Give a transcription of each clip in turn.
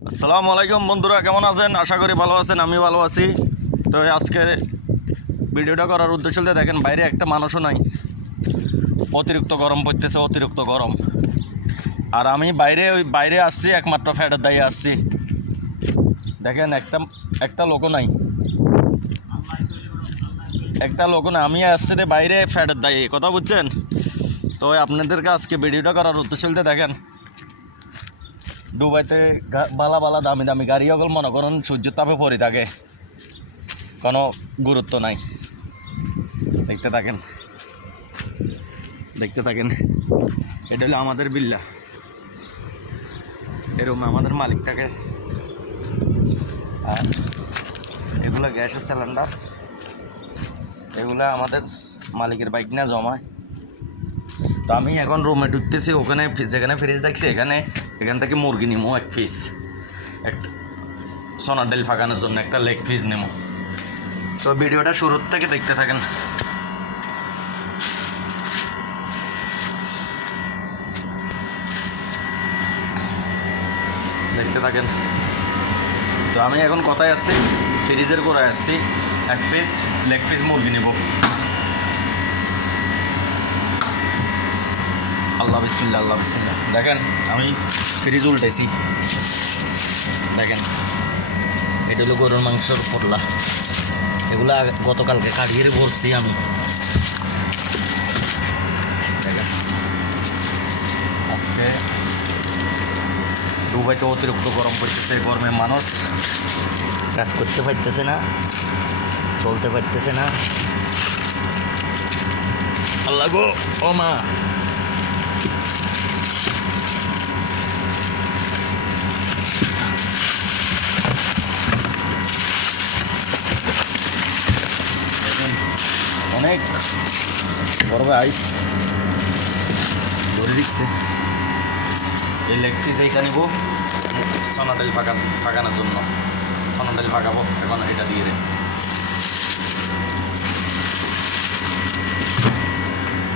আসসালামু আলাইকুম বন্ধুরা, কেমন আছেন? আশা করি ভালো আছেন। আমি ভালো আছি। তো আজকে ভিডিওটা করার উদ্দেশ্য হলে দেখেন, বাইরে একটা মানুষও নাই। অতিরিক্ত গরম পড়তেছে, অতিরিক্ত গরম। আর আমি বাইরে আসছি একমাত্র ফ্যাটের দায়ে আসছি। দেখেন একটা লোকও নাই, একটা লোকও নাই। আমি আসছি বাইরে ফ্যাটের দায়ে, কথা বুঝছেন? তো আপনাদেরকে আজকে ভিডিওটা করার উদ্দেশ্য হলে দেখেন, দুবাইতে বালা বালা দামি দামি গাড়ি ওগুলো মনে করেন সূর্যের তাপে পড়ে থাকে, কোনো গুরুত্ব নাই। দেখতে থাকেন, এটা হলো আমাদের বিল্লা। এরকম আমাদের মালিক থাকে। আর এগুলো গ্যাসের সিলিন্ডার, এগুলো আমাদের মালিকের বাইক না জমায়। তো আমি এখন রুমে ঢুকতেছি, ওখানে যেখানে ফ্রিজ রাখছি এখান থেকে মুরগি নিমো এক পিস, একটা সোনার ডাল ফাঁকানোর জন্য একটা লেগ পিস নেবো। তো ভিডিওটা শুরুর থেকে দেখতে থাকেন। তো আমি এখন কোথায় আসছি? ফ্রিজের করে আসছি, এক পিস লেগ পিস মুরগি নেব। আল্লাহ বিসমিল্লাহ, আল্লাহ বিসমিল্লাহ। দেখেন আমি ফ্রিজ উল্টেছি, দেখেন এটা হলো গরুর মাংসর ফোটলা। এগুলো গতকালকে কাটিয়ে বলছি আমি। দেখেন আজকে দুবাইতে অতিরিক্ত গরম পড়তেছে। গরমে মানুষ কাজ করতে পারতেছে না, চলতে পারতেছে না। আল্লাহ গো, ও মা! অনেক গরমে আইস ধরে দিচ্ছে। এই লেগ পিস এইটা নিব সোনা ডাল ফাঁকানোর জন্য। সোনা ডাল ফাঁকাবো এখন এটা দিয়ে রে।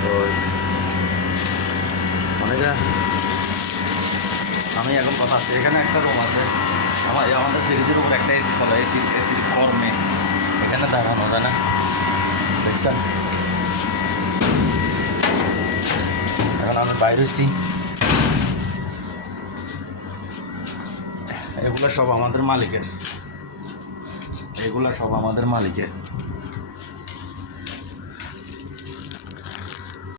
তো অনেকে আমি এখন কথা আছে, এখানে একটা রুম আছে আমাদের ফ্রিজের উপর একটা এসি চলে, এসির কর্মে এখানে দাঁড়ানো যায় না, দেখছেন? এখন আমি বাইরে এসি, এগুলো সব আমাদের মালিকের,